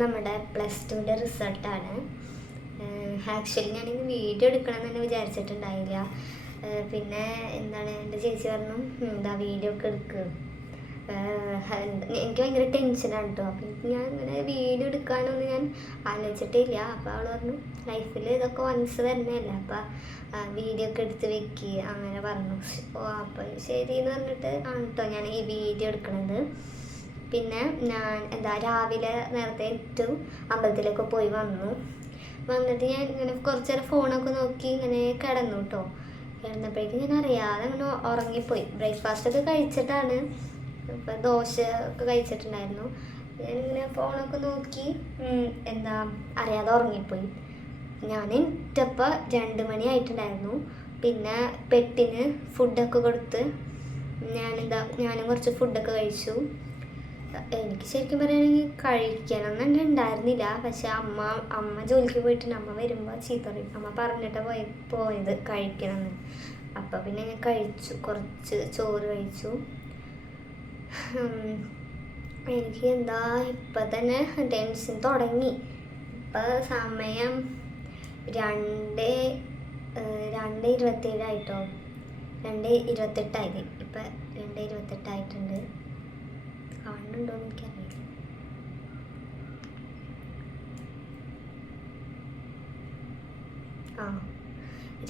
നമ്മുടെ +2ൻ്റെ റിസൾട്ടാണ്. ആക്ച്വലി ഞാനിന്ന് വീഡിയോ എടുക്കണം എന്ന് തന്നെ വിചാരിച്ചിട്ടുണ്ടായില്ല. പിന്നെ എന്താണ് എൻ്റെ ചേച്ചി പറഞ്ഞു എന്താ വീഡിയോ ഒക്കെ എടുക്കുക. എനിക്ക് ഭയങ്കര ടെൻഷനാണ് കേട്ടോ. അപ്പം ഞാൻ ഇങ്ങനെ വീഡിയോ എടുക്കാനൊന്നും ഞാൻ ആലോചിച്ചിട്ടില്ല. അപ്പോൾ അവൾ പറഞ്ഞു ലൈഫിൽ ഇതൊക്കെ വൺസ് വരുന്നതല്ല, അപ്പം വീഡിയോ ഒക്കെ എടുത്ത് വെക്കുക അങ്ങനെ പറഞ്ഞു. അപ്പോൾ ശരി എന്ന് പറഞ്ഞിട്ട് ആണ് കേട്ടോ ഞാൻ ഈ വീഡിയോ എടുക്കണത്. പിന്നെ ഞാൻ രാവിലെ നേരത്തെ ഏറ്റവും അമ്പലത്തിലൊക്കെ പോയി വന്നിട്ട് ഞാൻ ഇങ്ങനെ കുറച്ച് നേരം ഫോണൊക്കെ നോക്കി ഇങ്ങനെ കിടന്നു കേട്ടോ. കിടന്നപ്പോഴേക്കും ഞാൻ അറിയാതെ അങ്ങനെ ഉറങ്ങിപ്പോയി. ബ്രേക്ക്ഫാസ്റ്റൊക്കെ കഴിച്ചിട്ടാണ്, ഇപ്പം ദോശ ഒക്കെ കഴിച്ചിട്ടുണ്ടായിരുന്നു. ഞാനിങ്ങനെ ഫോണൊക്കെ നോക്കി അറിയാതെ ഉറങ്ങിപ്പോയി. ഞാൻ എണീറ്റപ്പോൾ 2 മണി ആയിട്ടുണ്ടായിരുന്നു. പിന്നെ പെട്ടിന് ഫുഡൊക്കെ കൊടുത്ത് ഞാനും കുറച്ച് ഫുഡൊക്കെ കഴിച്ചു. എനിക്ക് ശരിക്കും പറയുകയാണെങ്കിൽ കഴിക്കണം തന്നെ ഉണ്ടായിരുന്നില്ല. പക്ഷെ അമ്മ ജോലിക്ക് പോയിട്ടുണ്ട്. അമ്മ വരുമ്പോൾ ചീത്ത പറയും. അമ്മ പറഞ്ഞിട്ട് പോയത് കഴിക്കണമെന്ന്. അപ്പം പിന്നെ ഞാൻ കഴിച്ചു, കുറച്ച് ചോറ് കഴിച്ചു. എനിക്ക് ഇപ്പം തന്നെ ടെൻഷൻ തുടങ്ങി. ഇപ്പം സമയം 2:27 ആയിട്ടോ. 2:28 ഇപ്പം 2:28 ആയിട്ടുണ്ട്. കാണുന്നുണ്ടോയെന്ന് എനിക്കറിയില്ല. ആ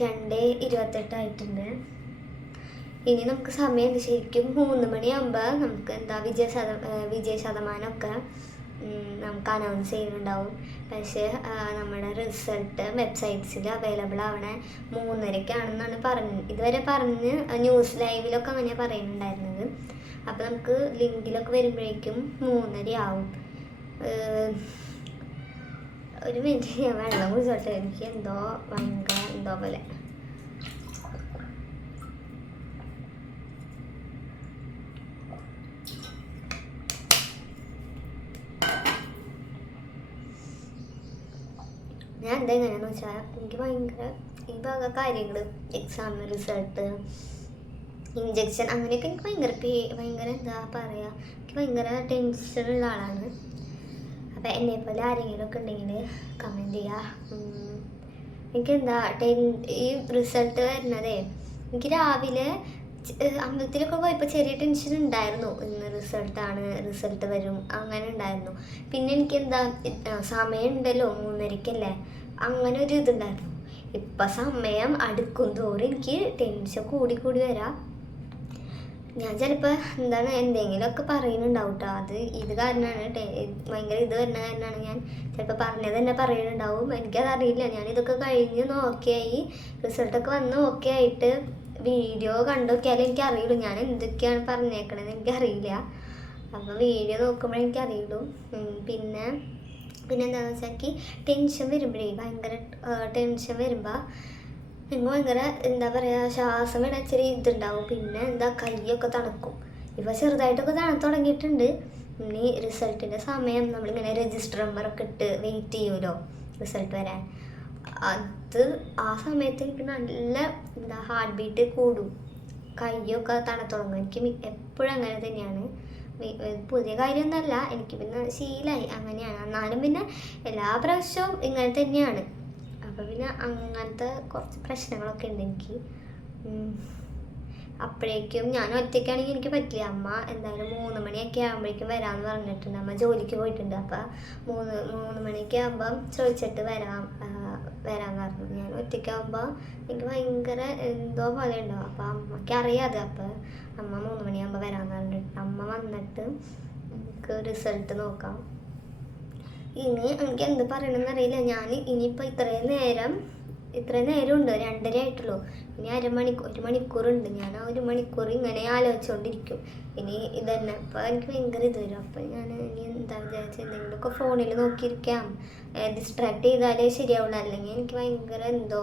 2:28 ആയിട്ടുണ്ട്. ഇനി നമുക്ക് സമയം ശരിക്കും 3 മണിയാകുമ്പോൾ നമുക്ക് വിജയ ശതമാനമൊക്കെ നമുക്ക് അനൗൺസ് ചെയ്യുന്നുണ്ടാവും. പക്ഷേ നമ്മുടെ റിസൾട്ട് വെബ്സൈറ്റ്സിൽ അവൈലബിൾ ആവണേ 3:30-ക്കാണെന്നാണ് ഇതുവരെ ന്യൂസ് ലൈവിലൊക്കെ അങ്ങനെയാണ് പറയുന്നുണ്ടായിരുന്നത്. അപ്പോൾ നമുക്ക് ലിങ്കിലൊക്കെ വരുമ്പോഴേക്കും 3:30 ആവും. ഒരു മിനിറ്റ് ഞാൻ വെള്ളം കുടിച്ചോട്ടെ. എനിക്ക് എന്തോ പോലെ. ഞാൻ എങ്ങനെയാണെന്ന് വെച്ചാൽ എനിക്ക് ഭയങ്കര ഈ വക കാര്യങ്ങൾ, എക്സാം റിസൾട്ട്, ഇഞ്ചക്ഷൻ അങ്ങനെയൊക്കെ എനിക്ക് ഭയങ്കര എന്താ പറയുക, എനിക്ക് ഭയങ്കര ടെൻഷനുള്ള ആളാണ്. അപ്പം എന്നെപ്പോലെ ആരെങ്കിലുമൊക്കെ ഉണ്ടെങ്കിൽ കമൻറ്റ് ചെയ്യുക. എനിക്ക് ഈ റിസൾട്ട് വരുന്നതേ എനിക്ക് രാവിലെ അമ്പലത്തിലൊക്കെ പോയപ്പോൾ ചെറിയ ടെൻഷൻ ഉണ്ടായിരുന്നു. ഇന്ന് റിസൾട്ട് വരും അങ്ങനെ ഉണ്ടായിരുന്നു. പിന്നെ എനിക്ക് സമയം ഉണ്ടല്ലോ 3:30-ക്കല്ലേ, അങ്ങനെ ഒരു ഇതുണ്ടായിരുന്നു. ഇപ്പം സമയം അടുക്കും തോറും എനിക്ക് ടെൻഷൻ കൂടി വരാം. ഞാൻ ചിലപ്പോൾ എന്തെങ്കിലുമൊക്കെ പറയുന്നുണ്ടാവും കേട്ടോ. ഇത് കാരണമാണ് ഭയങ്കര ഇത് വരുന്ന കാരണമാണ് ഞാൻ ചിലപ്പോൾ പറഞ്ഞത് തന്നെ പറയുന്നുണ്ടാവും. എനിക്കതറിയില്ല. ഞാനിതൊക്കെ കഴിഞ്ഞ് നോക്കിയായി, റിസൾട്ടൊക്കെ വന്ന് ഓക്കെ ആയിട്ട് വീഡിയോ കണ്ടു നോക്കിയാലും എനിക്കറിയുള്ളൂ ഞാൻ എന്തൊക്കെയാണ് പറഞ്ഞേക്കണമെന്ന് എനിക്കറിയില്ല. അപ്പോൾ വീഡിയോ നോക്കുമ്പോഴേ എനിക്കറിയുള്ളൂ. പിന്നെ എന്താണെന്ന് വെച്ചാൽ എനിക്ക് ടെൻഷൻ ഭയങ്കര ടെൻഷൻ വരുമ്പോൾ നിങ്ങൾ ഭയങ്കര എന്താ പറയുക, ശ്വാസം വിടാൻ ഇച്ചിരി ഇതുണ്ടാവും. പിന്നെ കൈയൊക്കെ തണുക്കും. ഇപ്പോൾ ചെറുതായിട്ടൊക്കെ തണുത്ത് തുടങ്ങിയിട്ടുണ്ട്. ഇനി റിസൾട്ടിൻ്റെ സമയം നമ്മളിങ്ങനെ രജിസ്റ്റർ നമ്പറൊക്കെ ഇട്ട് വെയിറ്റ് ചെയ്യുമല്ലോ റിസൾട്ട് വരാൻ. ആ സമയത്ത് എനിക്ക് നല്ല ഹാർട്ട് ബീറ്റ് കൂടും, കൈയൊക്കെ തണുത്ത് തുടങ്ങും. എനിക്ക് എപ്പോഴും അങ്ങനെ തന്നെയാണ്. പുതിയ കാര്യമൊന്നുമല്ല, എനിക്ക് പിന്നെ ശീലമായി അങ്ങനെയാണ്. എന്നാലും പിന്നെ എല്ലാ പ്രാവശ്യവും ഇങ്ങനെ തന്നെയാണ്. അപ്പോൾ പിന്നെ അങ്ങനത്തെ കുറച്ച് പ്രശ്നങ്ങളൊക്കെ ഉണ്ട് എനിക്ക്. അപ്പോഴേക്കും ഞാൻ ഒറ്റയ്ക്കാണെങ്കിൽ എനിക്ക് പറ്റില്ല. അമ്മ എന്തായാലും 3 മണിയൊക്കെ ആകുമ്പോഴേക്കും വരാമെന്ന് പറഞ്ഞിട്ടുണ്ട്. അമ്മ ജോലിക്ക് പോയിട്ടുണ്ട്. അപ്പോൾ 3 മണിയൊക്കെ ആകുമ്പം ചോദിച്ചിട്ട് വരാമെന്ന് പറഞ്ഞു. ഞാൻ ഒറ്റയ്ക്കാകുമ്പോൾ എനിക്ക് ഭയങ്കര എന്തോ പോലെ ഉണ്ടാവും. അപ്പോൾ അമ്മയ്ക്ക് അറിയാതെ. അപ്പോൾ അമ്മ 3 മണിയാകുമ്പോൾ വരാമെന്ന് പറഞ്ഞിട്ട് അമ്മ വന്നിട്ട് നമുക്ക് റിസൾട്ട് നോക്കാം. ഇനി എനിക്ക് എന്ത് പറയണമെന്ന് അറിയില്ല. ഞാൻ ഇനിയിപ്പോൾ ഇത്രയും നേരം ഉണ്ട്, 2:30 ആയിട്ടുള്ളൂ. ഇനി 1 മണിക്കൂറുണ്ട്. ഞാൻ ആ 1 മണിക്കൂർ ഇങ്ങനെ ആലോചിച്ചുകൊണ്ടിരിക്കും. ഇനി ഇതന്നെ അപ്പോൾ എനിക്ക് ഭയങ്കര ഇത് വരും. അപ്പോൾ ഞാൻ ഇനി എന്താ വിചാരിച്ചാൽ എന്തെങ്കിലുമൊക്കെ ഫോണിൽ നോക്കിയിരിക്കാം, ഡിസ്ട്രാക്ട് ചെയ്താലേ ശരിയാവുള്ളൂ. അല്ലെങ്കിൽ എനിക്ക് ഭയങ്കര എന്തോ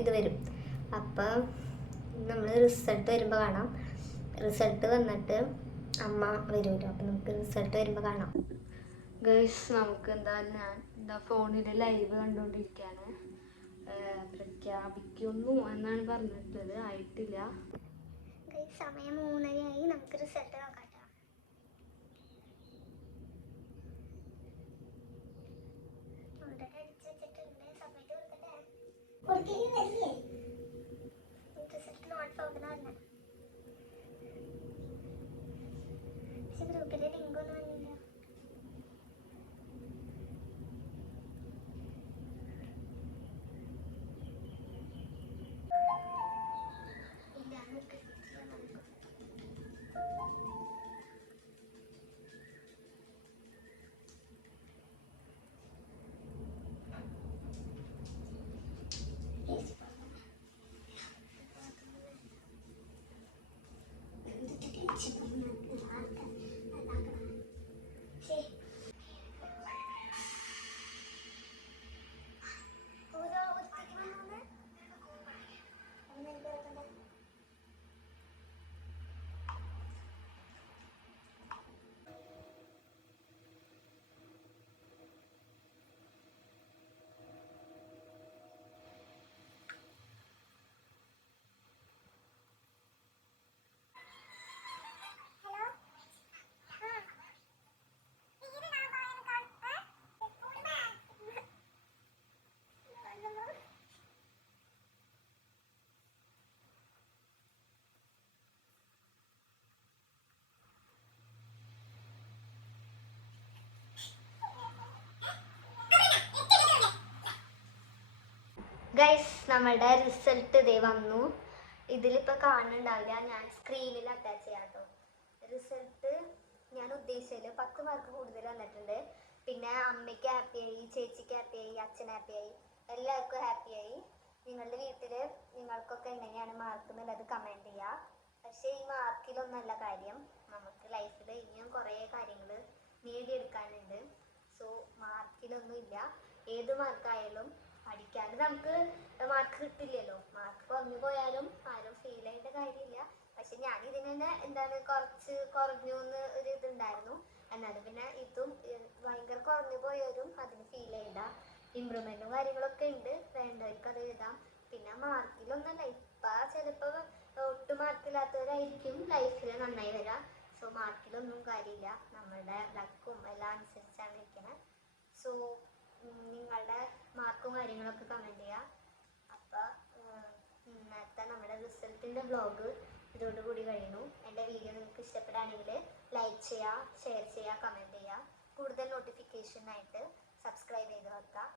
ഇത് വരും. അപ്പം നമ്മൾ റിസൾട്ട് വരുമ്പോൾ കാണാം. റിസൾട്ട് വന്നിട്ട് അമ്മ വരുമല്ലോ. അപ്പം നമുക്ക് റിസൾട്ട് വരുമ്പോൾ കാണാം. ഗൈസ്, നമുക്ക് ഞാൻ ഫോണിൽ ലൈവ് കണ്ടുകൊണ്ടിരിക്കുകയാണ്. പ്രഖ്യാപിക്കുന്നു എന്നാണ് പറഞ്ഞിട്ടുള്ളത്, ആയിട്ടില്ല. സമയം 3:30 നമുക്ക് റിസൾട്ട് നോക്കാം. ഗ്രൂപ്പിലെ ലിങ്ക് ഒന്നും വന്നില്ല. ഗൈസ്, നമ്മളുടെ റിസൾട്ട് ഇതേ വന്നു. ഇതിലിപ്പോൾ കാണുന്നുണ്ടാവില്ല, ഞാൻ സ്ക്രീനിൽ അറ്റാച്ച് ചെയ്യാം കേട്ടോ. റിസൾട്ട് ഞാൻ ഉദ്ദേശിച്ചതിൽ 10 മാർക്ക് കൂടുതൽ വന്നിട്ടുണ്ട്. പിന്നെ അമ്മയ്ക്ക് ഹാപ്പിയായി, ചേച്ചിക്ക് ഹാപ്പിയായി, അച്ഛൻ ഹാപ്പിയായി, എല്ലാവർക്കും ഹാപ്പിയായി. നിങ്ങളുടെ വീട്ടിൽ നിങ്ങൾക്കൊക്കെ എങ്ങനെയാണ് മാർക്ക് എന്നുള്ളത് കമൻറ്റ് ചെയ്യുക. പക്ഷേ ഈ മാർക്കിലൊന്നല്ല കാര്യം, നമുക്ക് ലൈഫിൽ ഇനിയും കുറേ കാര്യങ്ങൾ നേടിയെടുക്കാനുണ്ട്. സോ മാർക്കിലൊന്നുമില്ല, ഏത് മാർക്കായാലും പഠിക്കാൻ നമുക്ക് മാർക്ക് കിട്ടില്ലല്ലോ. മാർക്ക് കുറഞ്ഞു പോയാലും ആരും ഫീൽ ചെയ്യേണ്ട കാര്യമില്ല. പക്ഷെ ഞാൻ ഇതിന് തന്നെ എന്താണ് കുറച്ച് കുറഞ്ഞു എന്ന് ഒരു ഇതുണ്ടായിരുന്നു. എന്നാലും പിന്നെ ഇതും ഭയങ്കര കുറഞ്ഞു പോയവരും അതിന് ഫീൽ ചെയ്യണ്ട. ഇമ്പ്രൂവ്മെൻറ്റും കാര്യങ്ങളൊക്കെ ഉണ്ട്, വേണ്ടവർക്ക് അത് എഴുതാം. പിന്നെ മാർക്കിലൊന്നല്ല, ഇപ്പം ചിലപ്പോൾ ഒട്ടും മാർക്കില്ലാത്തവരായിരിക്കും ലൈഫിൽ നന്നായി വരാം. സോ മാർക്കിലൊന്നും കാര്യമില്ല, നമ്മളുടെ ലക്കും എല്ലാം അനുസരിച്ചാണ് ഇരിക്കുന്നത്. സോ നിങ്ങളുടെ മാർക്കും കാര്യങ്ങളൊക്കെ കമൻറ്റ് ചെയ്യുക. അപ്പോൾ ഇന്നത്തെ നമ്മുടെ റിസൾട്ടിൻ്റെ വ്ളോഗ് ഇതോടുകൂടി കഴിയുന്നു. എൻ്റെ വീഡിയോ നിങ്ങൾക്ക് ഇഷ്ടപ്പെടുകയാണെങ്കിൽ ലൈക്ക് ചെയ്യുക, ഷെയർ ചെയ്യുക, കമൻറ്റ് ചെയ്യുക. കൂടുതൽ നോട്ടിഫിക്കേഷനായിട്ട് സബ്സ്ക്രൈബ് ചെയ്ത് വെക്കുക.